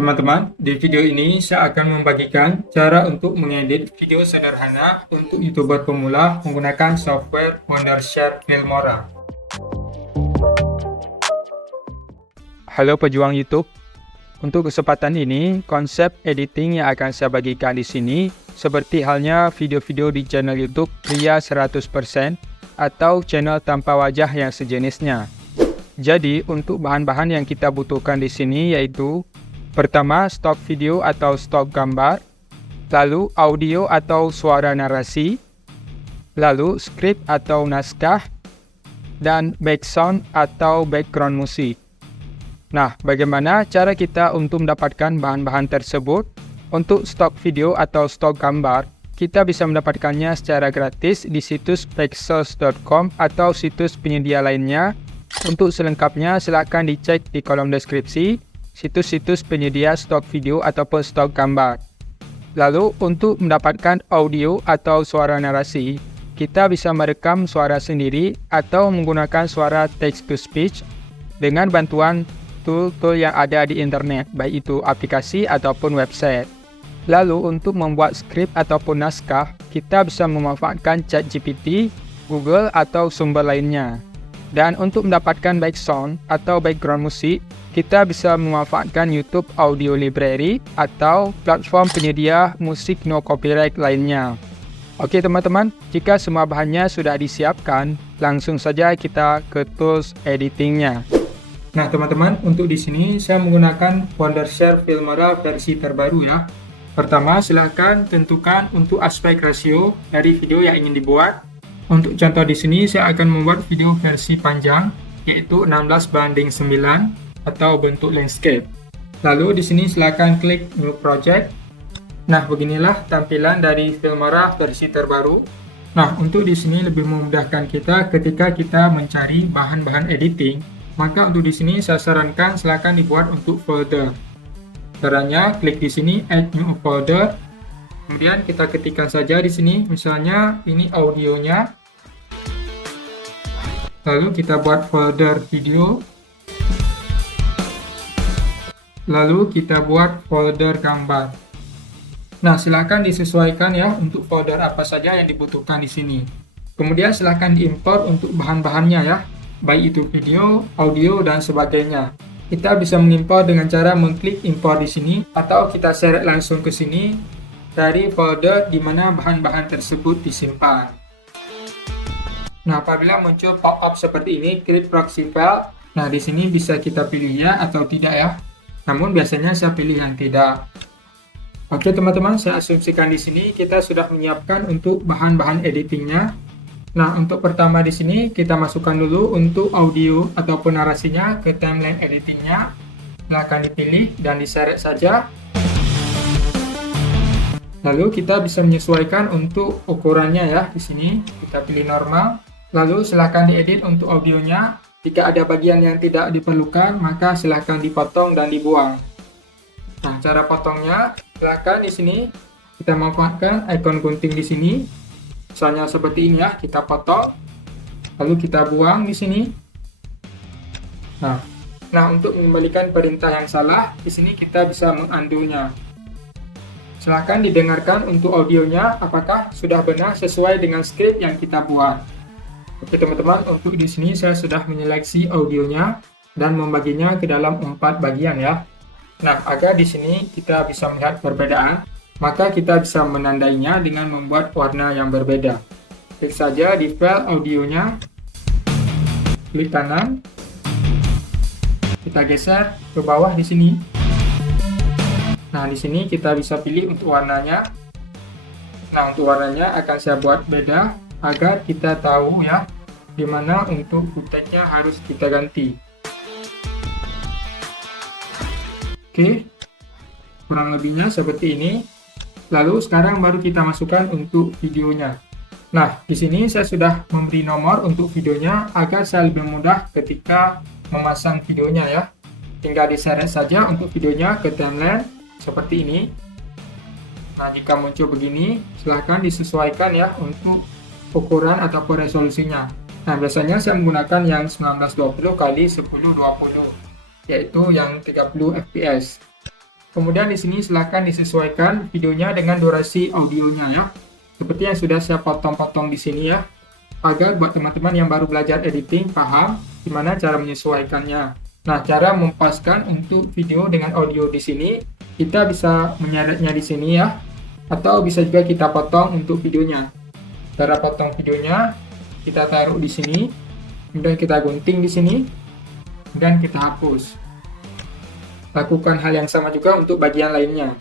Teman-teman, di video ini saya akan membagikan cara untuk mengedit video sederhana untuk YouTuber pemula menggunakan software Wondershare Filmora. Halo pejuang YouTube. Untuk kesempatan ini, konsep editing yang akan saya bagikan di sini seperti halnya video-video di channel YouTube Pria 100% atau channel tanpa wajah yang sejenisnya. Jadi, untuk bahan-bahan yang kita butuhkan di sini yaitu pertama, stok video atau stok gambar, lalu audio atau suara narasi, lalu skrip atau naskah, dan background atau background musik. Nah, bagaimana cara kita untuk mendapatkan bahan-bahan tersebut? Untuk stok video atau stok gambar, kita bisa mendapatkannya secara gratis di situs pexels.com atau situs penyedia lainnya. Untuk selengkapnya, silakan dicek di kolom deskripsi situs-situs penyedia stok video ataupun stok gambar. Lalu, untuk mendapatkan audio atau suara narasi, kita bisa merekam suara sendiri atau menggunakan suara text-to-speech dengan bantuan tool-tool yang ada di internet, baik itu aplikasi ataupun website. Lalu, untuk membuat skrip ataupun naskah, kita bisa memanfaatkan ChatGPT, Google, atau sumber lainnya. Dan untuk mendapatkan background atau background musik, kita bisa memanfaatkan YouTube Audio Library atau platform penyedia musik no copyright lainnya. Oke teman-teman, jika semua bahannya sudah disiapkan, langsung saja kita ke tools editingnya. Nah teman-teman, untuk di sini saya menggunakan Wondershare Filmora versi terbaru ya. Pertama, silahkan tentukan untuk aspek rasio dari video yang ingin dibuat. Untuk contoh di sini saya akan membuat video versi panjang, yaitu 16:9 atau bentuk landscape. Lalu di sini silahkan klik New Project. Nah, beginilah tampilan dari Filmora versi terbaru. Nah, untuk di sini lebih memudahkan kita ketika kita mencari bahan-bahan editing. Maka untuk di sini saya sarankan silahkan dibuat untuk folder. Caranya klik di sini Add New Folder. Kemudian kita ketikkan saja di sini, misalnya ini audionya. Lalu kita buat folder video. Lalu kita buat folder gambar. Nah, silakan disesuaikan ya untuk folder apa saja yang dibutuhkan di sini. Kemudian silakan diimpor untuk bahan-bahannya ya, baik itu video, audio, dan sebagainya. Kita bisa mengimpor dengan cara mengklik impor di sini, atau kita seret langsung ke sini dari folder di mana bahan-bahan tersebut disimpan. Nah, apabila muncul pop-up seperti ini, create proxy file. Nah, di sini bisa kita pilih ya atau tidak ya. Namun biasanya saya pilih yang tidak. Oke teman-teman, saya asumsikan di sini kita sudah menyiapkan untuk bahan-bahan editingnya. Nah, untuk pertama di sini kita masukkan dulu untuk audio ataupun narasinya ke timeline editingnya. Silahkan dipilih dan diseret saja. Lalu kita bisa menyesuaikan untuk ukurannya ya di sini. Kita pilih normal. Lalu silahkan diedit untuk audionya. Jika ada bagian yang tidak diperlukan, maka silahkan dipotong dan dibuang. Nah, cara potongnya, silahkan di sini kita manfaatkan ikon gunting di sini. Misalnya seperti ini ya, kita potong, lalu kita buang di sini. Nah, untuk mengembalikan perintah yang salah, di sini kita bisa mengunduh-nya. Silahkan didengarkan untuk audionya, apakah sudah benar sesuai dengan skrip yang kita buat. Oke teman-teman, untuk di sini saya sudah menyeleksi audionya dan membaginya ke dalam 4 bagian ya. Nah, agar di sini kita bisa melihat perbedaan, maka kita bisa menandainya dengan membuat warna yang berbeda. Klik saja di file audionya, klik kanan, kita geser ke bawah di sini. Nah, di sini kita bisa pilih untuk warnanya. Nah, untuk warnanya akan saya buat beda agar kita tahu ya di mana untuk footage-nya harus kita ganti. Oke, kurang lebihnya seperti ini. Lalu sekarang baru kita masukkan untuk videonya. Nah, di sini saya sudah memberi nomor untuk videonya agar saya lebih mudah ketika memasang videonya ya. Tinggal diseret saja untuk videonya ke timeline seperti ini. Nah, jika muncul begini, silahkan disesuaikan ya untuk ukuran ataupun resolusinya. Nah, biasanya saya menggunakan yang 1920 x 1020, yaitu yang 30 fps. Kemudian di sini silahkan disesuaikan videonya dengan durasi audionya ya. Seperti yang sudah saya potong-potong di sini ya. Agar buat teman-teman yang baru belajar editing paham gimana cara menyesuaikannya. Nah, cara mempaskan untuk video dengan audio di sini, kita bisa menyeretnya di sini ya. Atau bisa juga kita potong untuk videonya. Cara potong videonya, kita taruh di sini, kemudian kita gunting di sini, dan kita hapus. Lakukan hal yang sama juga untuk bagian lainnya.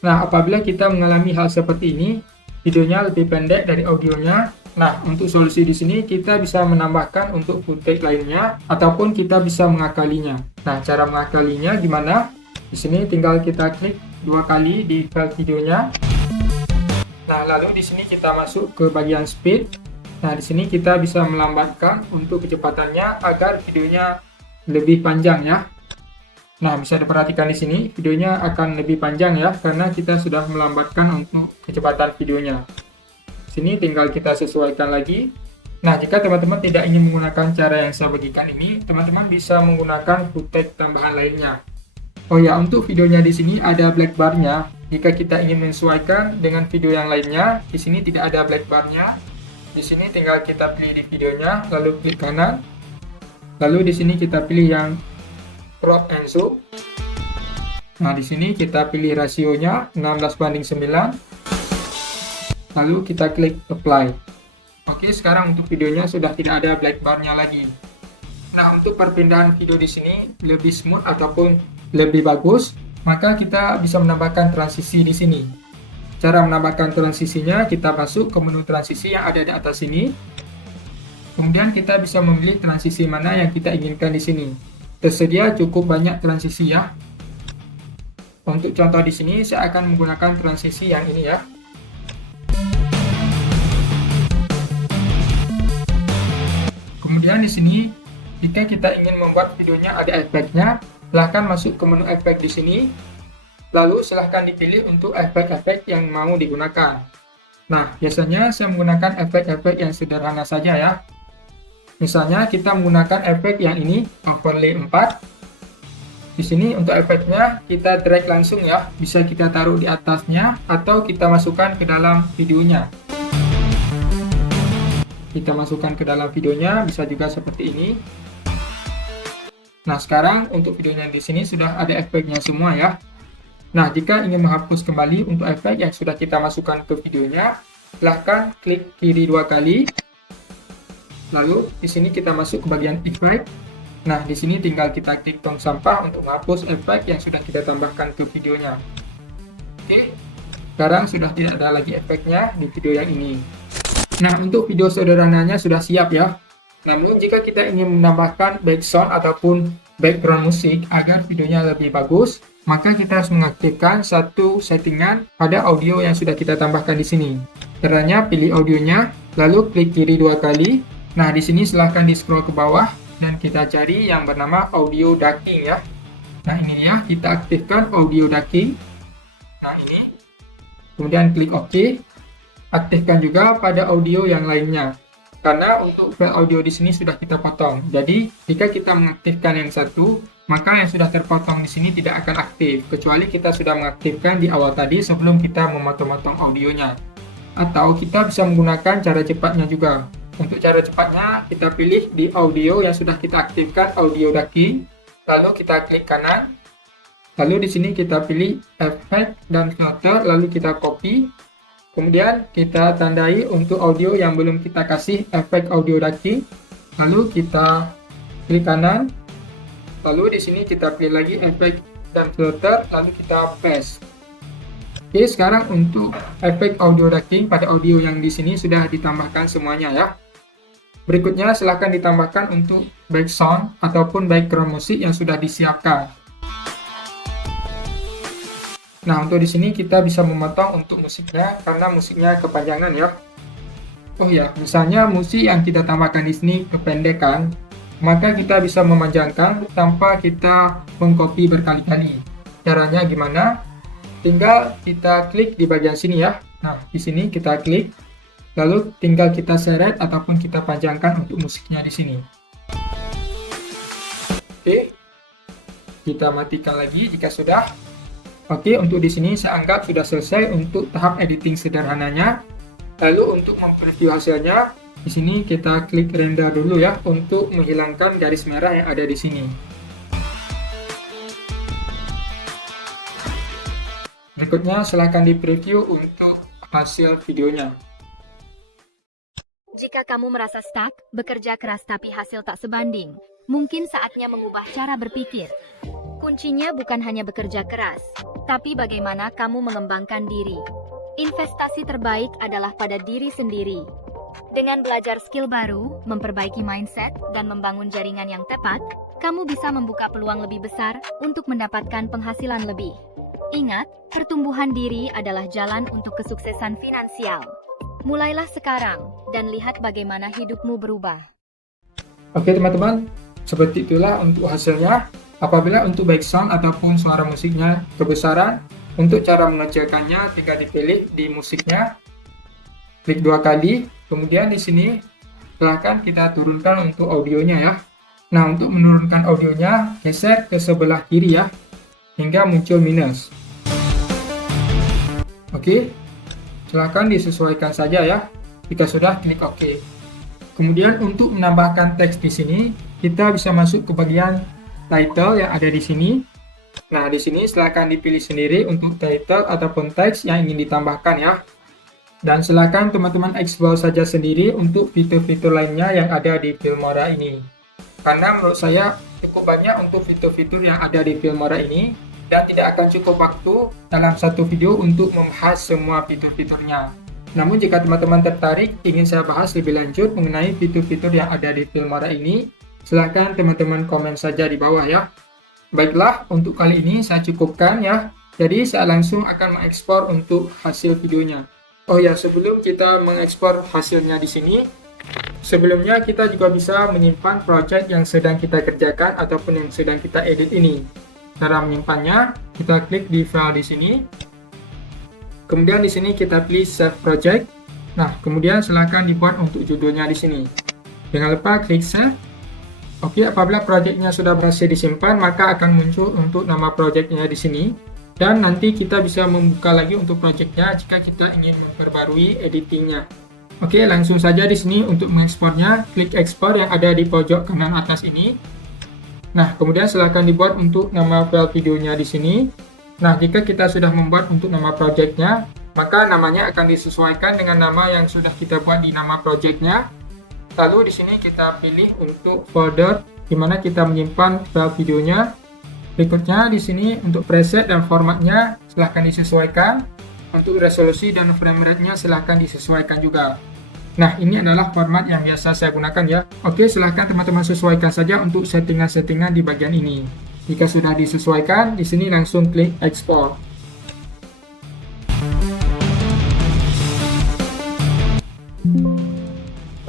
Nah, apabila kita mengalami hal seperti ini, videonya lebih pendek dari audionya. Nah, untuk solusi di sini kita bisa menambahkan untuk footage lainnya ataupun kita bisa mengakalinya. Nah, cara mengakalinya gimana? Di sini tinggal kita klik 2 kali di file videonya. Nah, lalu di sini kita masuk ke bagian speed. Nah, di sini kita bisa melambatkan untuk kecepatannya agar videonya lebih panjang ya. Nah, bisa diperhatikan di sini videonya akan lebih panjang ya karena kita sudah melambatkan untuk kecepatan videonya. Di sini tinggal kita sesuaikan lagi. Nah, jika teman-teman tidak ingin menggunakan cara yang saya bagikan ini, teman-teman bisa menggunakan footage tambahan lainnya. Oh ya, untuk videonya di sini ada black bar-nya. Jika kita ingin menyesuaikan dengan video yang lainnya, di sini tidak ada black bar-nya. Di sini tinggal kita pilih di videonya, lalu klik kanan. Lalu di sini kita pilih yang crop and zoom. Nah, di sini kita pilih rasionya 16:9. Lalu kita klik apply. Oke, sekarang untuk videonya sudah tidak ada black bar-nya lagi. Nah, untuk perpindahan video di sini lebih smooth ataupun lebih bagus, maka kita bisa menambahkan transisi di sini. Cara menambahkan transisinya, kita masuk ke menu transisi yang ada di atas sini. Kemudian kita bisa memilih transisi mana yang kita inginkan di sini. Tersedia cukup banyak transisi ya. Untuk contoh di sini saya akan menggunakan transisi yang ini ya. Kemudian di sini jika kita ingin membuat videonya ada efeknya, silahkan masuk ke menu efek di sini. Lalu silahkan dipilih untuk efek-efek yang mau digunakan. Nah, biasanya saya menggunakan efek-efek yang sederhana saja ya. Misalnya kita menggunakan efek yang ini, overlay 4. Di sini untuk efeknya kita drag langsung ya, bisa kita taruh di atasnya atau kita masukkan ke dalam videonya. Kita masukkan ke dalam videonya, bisa juga seperti ini. Nah, sekarang untuk videonya di sini sudah ada efeknya semua ya. Nah, jika ingin menghapus kembali untuk efek yang sudah kita masukkan ke videonya, silahkan klik kiri 2 kali. Lalu di sini kita masuk ke bagian efek. Nah, di sini tinggal kita klik tong sampah untuk menghapus efek yang sudah kita tambahkan ke videonya. Oke, sekarang sudah tidak ada lagi efeknya di video yang ini. Nah, untuk video sederhananya sudah siap ya. Namun jika kita ingin menambahkan background ataupun background musik agar videonya lebih bagus, maka kita harus mengaktifkan satu settingan pada audio yang sudah kita tambahkan di sini. Caranya pilih audionya, lalu klik kiri 2 kali. Nah, di sini silahkan di scroll ke bawah dan kita cari yang bernama audio ducking ya. Nah, ini ya, kita aktifkan audio ducking. Nah, ini. Kemudian klik OK. Aktifkan juga pada audio yang lainnya. Karena untuk file audio di sini sudah kita potong. Jadi, jika kita mengaktifkan yang satu, maka yang sudah terpotong di sini tidak akan aktif, kecuali kita sudah mengaktifkan di awal tadi sebelum kita memotong-motong audionya. Atau kita bisa menggunakan cara cepatnya juga. Untuk cara cepatnya, kita pilih di audio yang sudah kita aktifkan audio ducking, lalu kita klik kanan, lalu di sini kita pilih efek dan filter, lalu kita copy. Kemudian kita tandai untuk audio yang belum kita kasih efek audio ducking, lalu kita klik kanan. Lalu di sini kita pilih lagi efek dan filter, lalu kita paste. Oke, sekarang untuk efek audio ducking pada audio yang di sini sudah ditambahkan semuanya ya. Berikutnya silahkan ditambahkan untuk background ataupun background musik yang sudah disiapkan. Nah, untuk di sini kita bisa memotong untuk musiknya karena musiknya kepanjangan ya. Oh ya, misalnya musik yang kita tambahkan di sini kependekan, maka kita bisa memanjangkan tanpa kita mengcopy berkali-kali. Caranya gimana? Tinggal kita klik di bagian sini ya. Nah, di sini kita klik, lalu tinggal kita seret ataupun kita panjangkan untuk musiknya di sini. Oke. Kita matikan lagi jika sudah. Oke, untuk di sini saya anggap sudah selesai untuk tahap editing sederhananya. Lalu untuk mempreview hasilnya, di sini kita klik render dulu ya untuk menghilangkan garis merah yang ada di sini. Berikutnya silahkan di preview untuk hasil videonya. Jika kamu merasa stuck, bekerja keras tapi hasil tak sebanding, mungkin saatnya mengubah cara berpikir. Kuncinya bukan hanya bekerja keras, tapi bagaimana kamu mengembangkan diri. Investasi terbaik adalah pada diri sendiri. Dengan belajar skill baru, memperbaiki mindset, dan membangun jaringan yang tepat, kamu bisa membuka peluang lebih besar untuk mendapatkan penghasilan lebih. Ingat, pertumbuhan diri adalah jalan untuk kesuksesan finansial. Mulailah sekarang, dan lihat bagaimana hidupmu berubah. Oke teman-teman, seperti itulah untuk hasilnya. Apabila untuk baik sound ataupun suara musiknya kebesaran, untuk cara mengecilkannya tinggal dipilih di musiknya, klik 2 kali, kemudian di sini silahkan kita turunkan untuk audionya ya. Nah, untuk menurunkan audionya, geser ke sebelah kiri ya, hingga muncul minus. Oke. Silahkan disesuaikan saja ya. Jika sudah, klik OK. Kemudian untuk menambahkan teks di sini, kita bisa masuk ke bagian title yang ada di sini. Nah, di sini silahkan dipilih sendiri untuk title ataupun teks yang ingin ditambahkan ya. Dan silahkan teman-teman explore saja sendiri untuk fitur-fitur lainnya yang ada di Filmora ini. Karena menurut saya cukup banyak untuk fitur-fitur yang ada di Filmora ini. Dan tidak akan cukup waktu dalam satu video untuk membahas semua fitur-fiturnya. Namun jika teman-teman tertarik ingin saya bahas lebih lanjut mengenai fitur-fitur yang ada di Filmora ini, silahkan teman-teman komen saja di bawah ya. Baiklah, untuk kali ini saya cukupkan ya. Jadi saya langsung akan mengekspor untuk hasil videonya. Oh ya, sebelum kita mengekspor hasilnya di sini, sebelumnya kita juga bisa menyimpan project yang sedang kita kerjakan ataupun yang sedang kita edit ini. Cara menyimpannya, kita klik di file di sini. Kemudian di sini kita pilih save project. Nah, kemudian silakan dibuat untuk judulnya di sini. Jangan lupa klik save. Oke, apabila projectnya sudah berhasil disimpan, maka akan muncul untuk nama projectnya di sini. Dan nanti kita bisa membuka lagi untuk projectnya jika kita ingin memperbarui editingnya. Oke, langsung saja di sini untuk mengekspornya, klik ekspor yang ada di pojok kanan atas ini. Nah, kemudian silahkan dibuat untuk nama file videonya di sini. Nah, jika kita sudah membuat untuk nama projectnya, maka namanya akan disesuaikan dengan nama yang sudah kita buat di nama projectnya. Lalu di sini kita pilih untuk folder di mana kita menyimpan file videonya. Berikutnya di sini untuk preset dan formatnya silahkan disesuaikan. Untuk resolusi dan frame rate-nya silahkan disesuaikan juga. Nah, ini adalah format yang biasa saya gunakan ya. Oke, silahkan teman-teman sesuaikan saja untuk settingan-settingan di bagian ini. Jika sudah disesuaikan, di sini langsung klik export.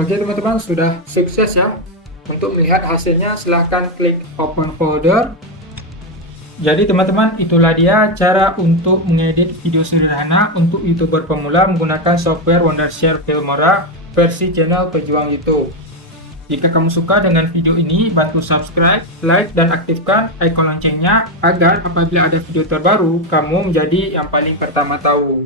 Oke teman-teman, sudah sukses ya. Untuk melihat hasilnya, silahkan klik open folder. Jadi teman-teman, itulah dia cara untuk mengedit video sederhana untuk YouTuber pemula menggunakan software Wondershare Filmora versi channel Pejuang YouTube. Jika kamu suka dengan video ini, bantu subscribe, like, dan aktifkan icon loncengnya agar apabila ada video terbaru, kamu menjadi yang paling pertama tahu.